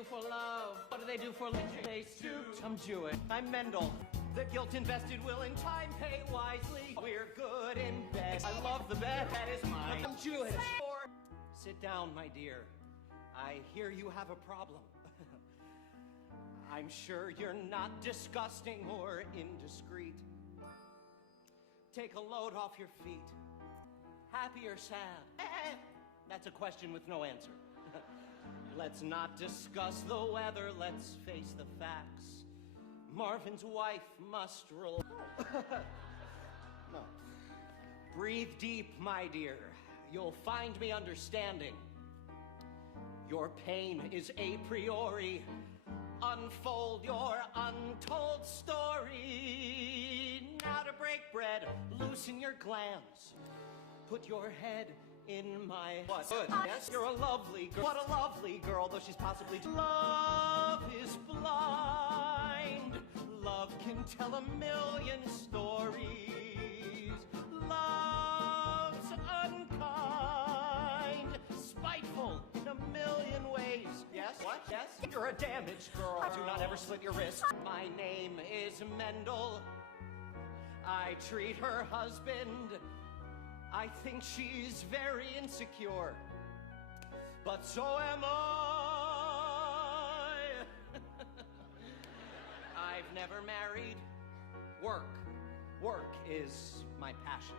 do for love? What do they do for lynching? They stoop. I'm Jewish. I'm Mendel. The guilt invested will in time pay wisely. We're good in bed. I love the bed. That is mine. I'm Jewish. Sit down, my dear. I hear you have a problem. I'm sure you're not disgusting or indiscreet. Take a load off your feet. Happy or sad? That's a question with no answer. Let's not discuss the weather, let's face the facts. Marvin's wife must No. Breathe deep, my dear. You'll find me understanding. Your pain is a priori. Unfold your untold story. Now to break bread, loosen your glands. Put your head in my... What? Good. Yes, you're a lovely girl. What a lovely girl, though she's possibly... Love is blind. Love can tell a million stories. Love's unkind. Spiteful in a million ways. Yes? What? Yes? You're a damaged girl. Do not ever slit your wrist. My name is Mendel. I treat her husband. I think she's very insecure. But so am I. I've never married. Work is my passion.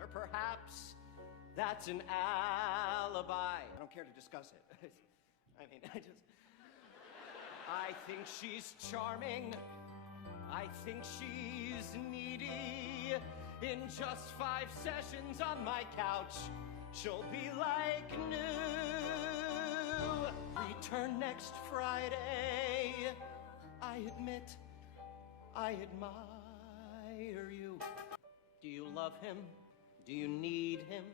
Or perhaps that's an alibi. I don't care to discuss it. I think she's charming. I think she's needy. In just 5 sessions on my couch, she'll be like new. Return next Friday. I admit, I admire you. Do you love him? Do you need him?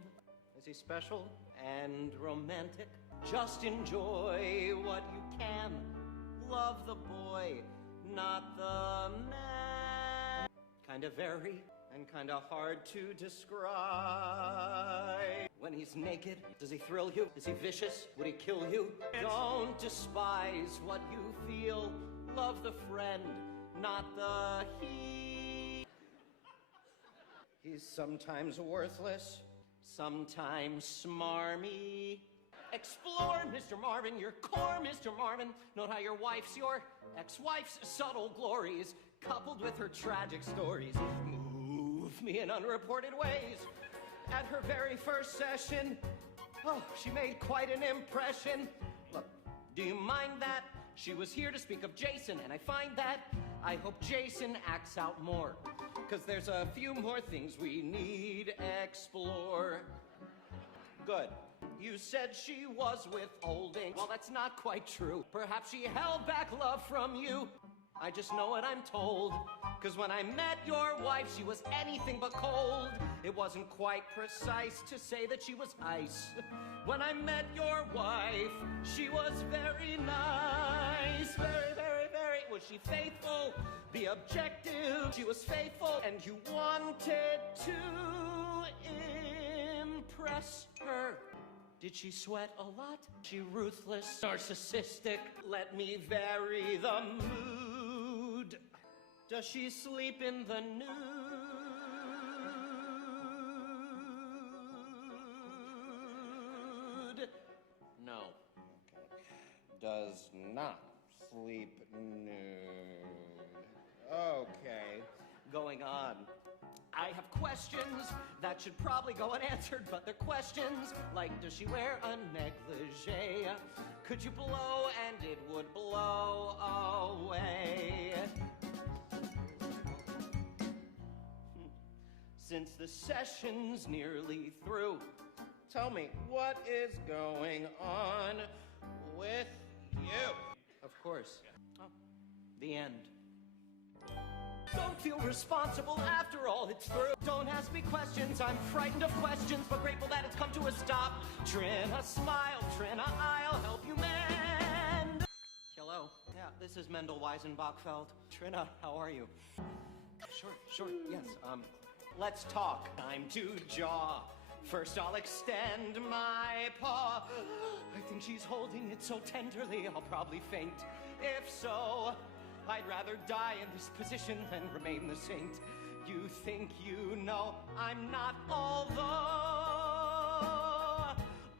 Is he special and romantic? Just enjoy what you can. Love the boy, not the man. Kinda very and kinda hard to describe. When he's naked, does he thrill you? Is he vicious? Would he kill you? Don't despise what you feel. Love the friend, not the he. He's sometimes worthless, sometimes smarmy. Explore, Mr. Marvin, your core, Mr. Marvin. Note how your wife's your ex-wife's subtle glories, coupled with her tragic stories, move me in unreported ways. At her very first session, oh, she made quite an impression. Look, do you mind that? She was here to speak of Jason, and I find that I hope Jason acts out more, 'cause there's a few more things we need explore. Good. You said she was withholding. Well, that's not quite true. Perhaps she held back love from you. I just know what I'm told. 'Cause when I met your wife, she was anything but cold. It wasn't quite precise to say that she was ice. When I met your wife, she was very nice. Very, very, very. Was she faithful? Be objective. She was faithful, and you wanted to impress her. Did she sweat a lot? She ruthless, narcissistic. Let me vary the mood. Does she sleep in the nude? No. Okay. Does not sleep nude. Okay. Going on. I have questions that should probably go unanswered, but they're questions like, does she wear a negligee? Could you blow and it would blow away? Since the session's nearly through, tell me, what is going on with you? Of course. Oh, the end. Don't feel responsible, after all, it's through. Don't ask me questions, I'm frightened of questions, but grateful that it's come to a stop. Trina, smile, Trina, I'll help you mend. Hello. Yeah, this is Mendel Weisenbachfeld. Trina, how are you? Sure, yes, let's talk. Time to jaw. First I'll extend my paw. I think she's holding it so tenderly I'll probably faint. If so, I'd rather die in this position than remain the saint. You think you know I'm not, although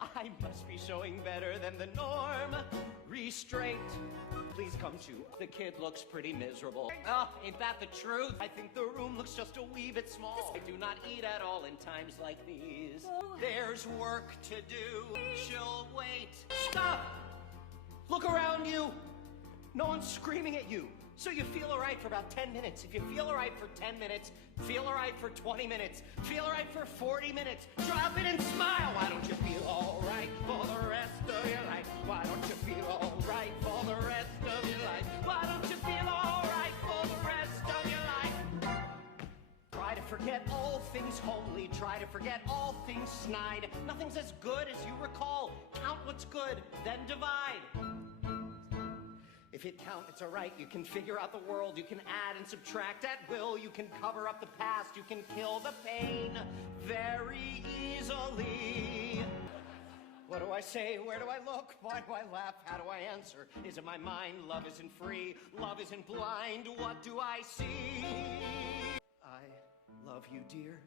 I must be showing better than the norm. Restraint, please come to. The kid looks pretty miserable. Oh, ain't that the truth? I think the room looks just a wee bit small. I do not eat at all in times like these. There's work to do. She'll wait. Stop! Look around you. No one's screaming at you. So you feel alright for about 10 minutes. If you feel alright for 10 minutes, feel alright for 20 minutes, feel alright for 40 minutes, drop it and smile. Why don't you feel alright for the rest of your life? Why don't you feel alright for the rest of your life? Why don't you feel alright for the rest of your life? Try to forget all things homely, try to forget all things snide. Nothing's as good as you recall. Count what's good, then divide. If you count, it's alright, you can figure out the world, you can add and subtract at will, you can cover up the past, you can kill the pain very easily. What do I say? Where do I look? Why do I laugh? How do I answer? Is it my mind? Love isn't free, love isn't blind, what do I see? I love you, dear.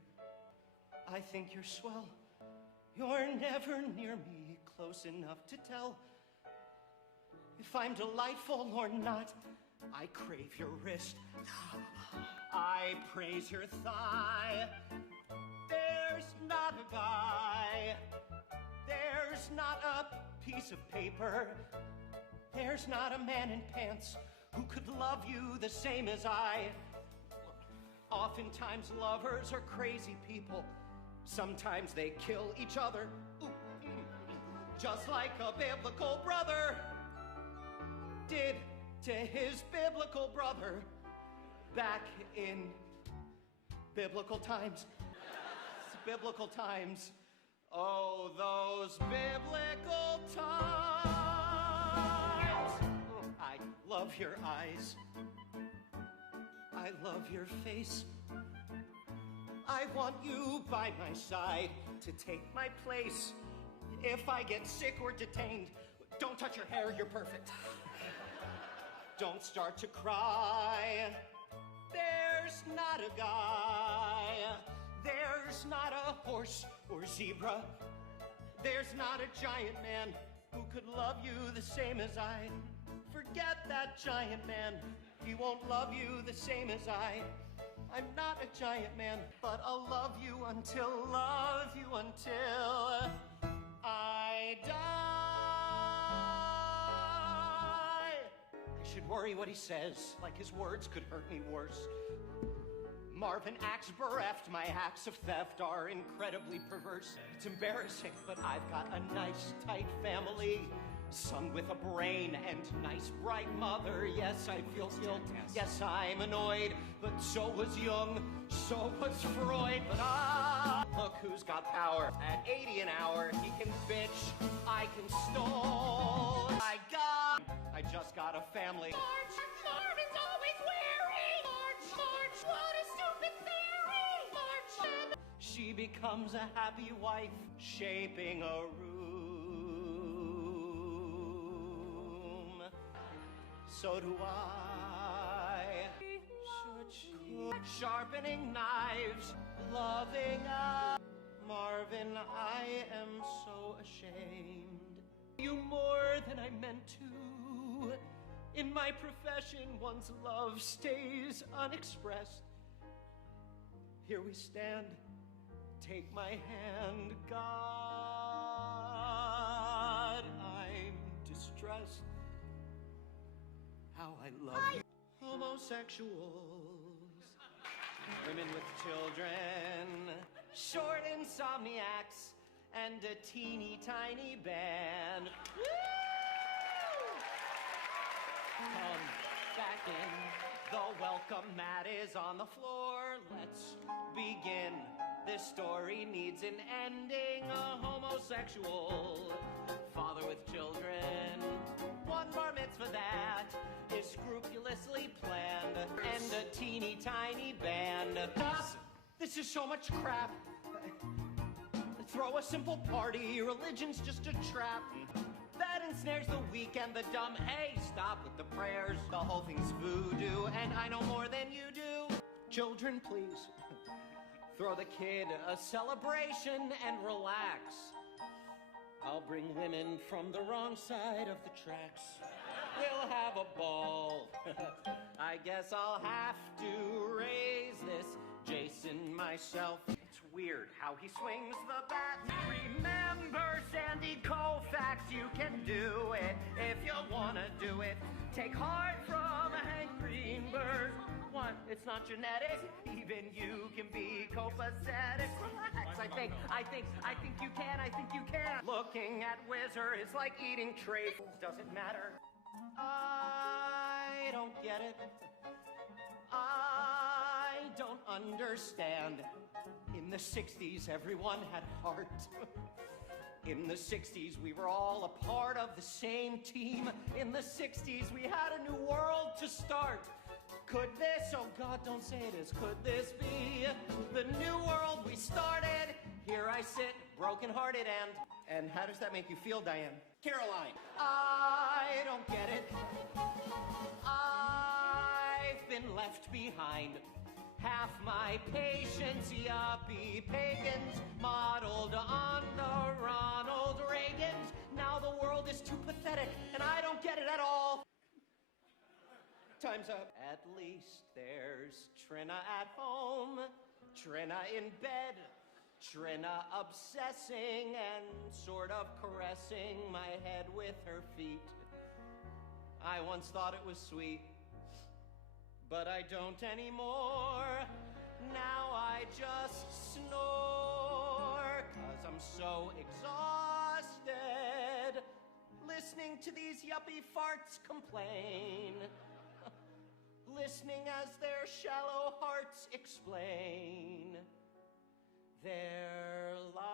I think you're swell. You're never near me, close enough to tell if I'm delightful or not. I crave your wrist, I praise your thigh. There's not a guy, there's not a piece of paper, there's not a man in pants who could love you the same as I. Oftentimes lovers are crazy people. Sometimes they kill each other. Ooh, just like a biblical brother did to his biblical brother back in biblical times. Biblical times. Oh, those biblical times. I love your eyes. I love your face. I want you by my side to take my place. If I get sick or detained, don't touch your hair, you're perfect. Don't start to cry. There's not a guy. There's not a horse or zebra. There's not a giant man who could love you the same as I. Forget that giant man. He won't love you the same as I. I'm not a giant man, but I'll love you until I die. I should worry what he says, like his words could hurt me worse. Marvin acts bereft, my acts of theft are incredibly perverse. It's embarrassing, but I've got a nice, tight family. Son with a brain and nice, bright mother. Yes, I feel guilt. Yes, I'm annoyed. But so was Jung, so was Freud. But look who's got power. At 80 an hour, he can bitch, I can stall. I just got a family. Marvin's always wearing March, what a stupid theory. March. She becomes a happy wife, shaping a room. So do I. Sharpening knives, loving up. Marvin, I am so ashamed. You more than I meant to. In my profession, one's love stays unexpressed. Here we stand. Take my hand, God. I'm distressed. How I love you. Homosexuals, women with children, short insomniacs, and a teeny tiny band. Woo! Come back in. The welcome mat is on the floor. Let's begin. This story needs an ending. A homosexual father with children. One bar mitzvah that is scrupulously planned. And a teeny tiny band. This is so much crap. throw a simple party. Religion's just a trap that ensnares the weak and the dumb. Hey, stop with the prayers. The whole thing's voodoo, and I know more than you do. Children, please, throw the kid a celebration and relax. I'll bring women from the wrong side of the tracks. We'll have a ball. I guess I'll have to raise this Jason myself. It's weird how he swings the bat. Remember Sandy Koufax, you can do it if you wanna do it. Take heart from Hank Greenberg. What? It's not genetic. Even you can be copacetic. Relax. I think you can. I think you can. Looking at Whizzer is like eating trifles. Doesn't matter. I don't get it. I don't understand. In the 60s, everyone had heart. In the 60s, we were all a part of the same team. In the 60s, we had a new world to start. Could this, oh God, don't say this, could this be the new world we started? Here I sit, brokenhearted, and how does that make you feel, Diane? Caroline, I don't get it. I've been left behind. Half my patients, yuppie pagans, modeled on the Ronald Reagans. Now the world is too pathetic, and I don't get it at all. Time's up. At least there's Trina at home, Trina in bed, Trina obsessing and sort of caressing my head with her feet. I once thought it was sweet, but I don't anymore. Now I just snore, 'cause I'm so exhausted listening to these yuppie farts complain. Listening as their shallow hearts explain their lives.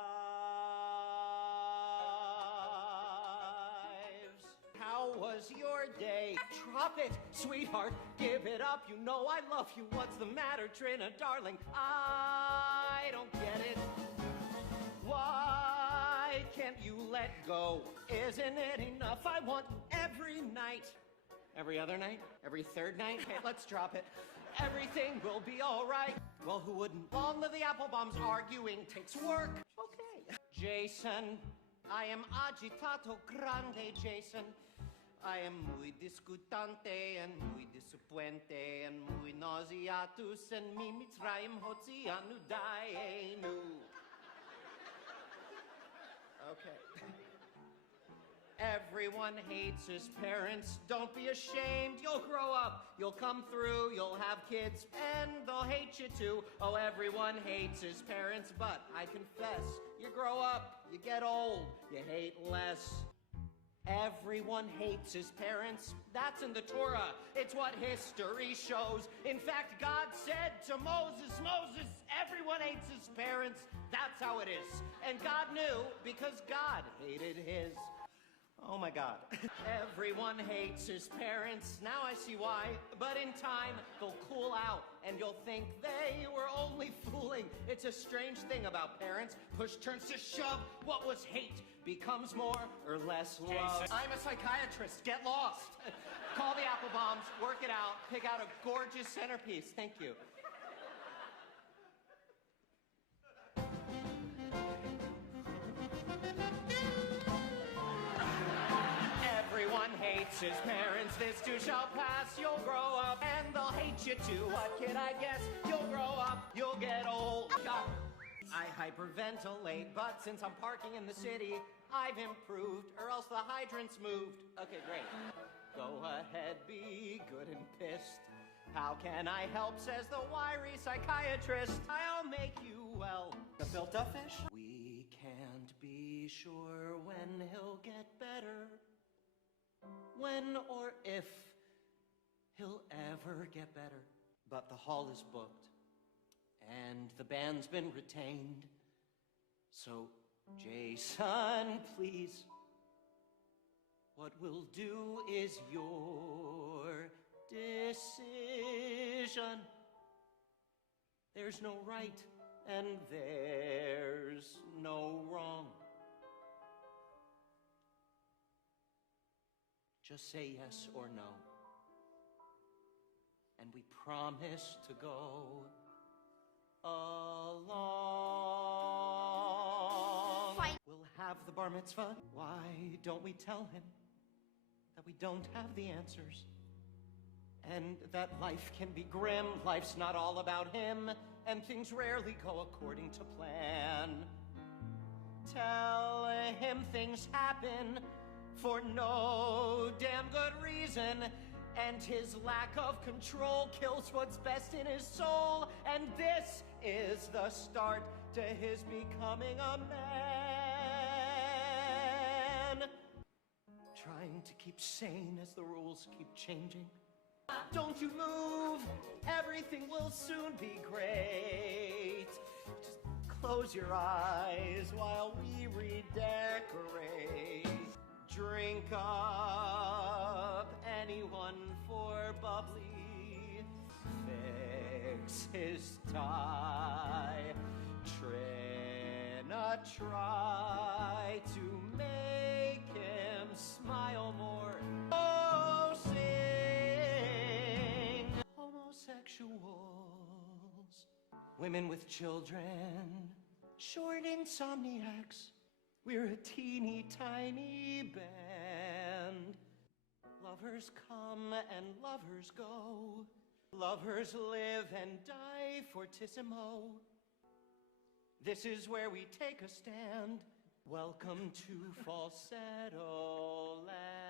How was your day? Drop it, sweetheart, give it up. You know I love you. What's the matter, Trina, darling? I don't get it. Why can't you let go? Isn't it enough? I want every night. Every other night? Every third night? Okay, let's drop it. Everything will be all right. Well, who wouldn't? Long live the apple bombs. Arguing takes work. Okay. Jason, I am agitato grande, Jason. I am muy discutante and muy disappointe and muy nauseatus and mi mitzrayim hotzianu daenu. Okay. Everyone hates his parents. Don't be ashamed. You'll grow up. You'll come through. You'll have kids. And they'll hate you too. Oh, everyone hates his parents. But I confess, you grow up. You get old. You hate less. Everyone hates his parents. That's in the Torah. It's what history shows. In fact, God said to Moses, Moses, everyone hates his parents. That's how it is. And God knew because God hated his. Oh my God. Everyone hates his parents. Now I see why. But in time, they'll cool out and you'll think they were only fooling. It's a strange thing about parents. Push turns to shove. What was hate becomes more or less love. I'm a psychiatrist. Get lost. Call the apple bombs. Work it out. Pick out a gorgeous centerpiece. Thank you. Hates his parents, this too shall pass. You'll grow up and they'll hate you too. What kid, I guess? You'll grow up, you'll get old. I hyperventilate, but since I'm parking in the city, I've improved, or else the hydrant's moved. Okay, great. Go ahead, be good and pissed. How can I help, says the wiry psychiatrist. I'll make you well. The built-up fish? We can't be sure when he'll get better. When or if he'll ever get better. But the hall is booked, and the band's been retained. So, Jason, please, what we'll do is your decision. There's no right and there's no wrong. Just say yes or no, and we promise to go along. Fine. We'll have the bar mitzvah. Why don't we tell him that we don't have the answers? And that life can be grim, life's not all about him, and things rarely go according to plan. Tell him things happen for no damn good reason, and his lack of control kills what's best in his soul, and this is the start to his becoming a man. Trying to keep sane as the rules keep changing. Don't you move, everything will soon be great. Just close your eyes while we redecorate. Drink up, anyone for bubbly. Fix his tie. Trina, try to make him smile more. Oh, sing. Homosexuals, women with children, short insomniacs. We're a teeny tiny band. Lovers come and lovers go. Lovers live and die fortissimo. This is where we take a stand. Welcome to falsetto land.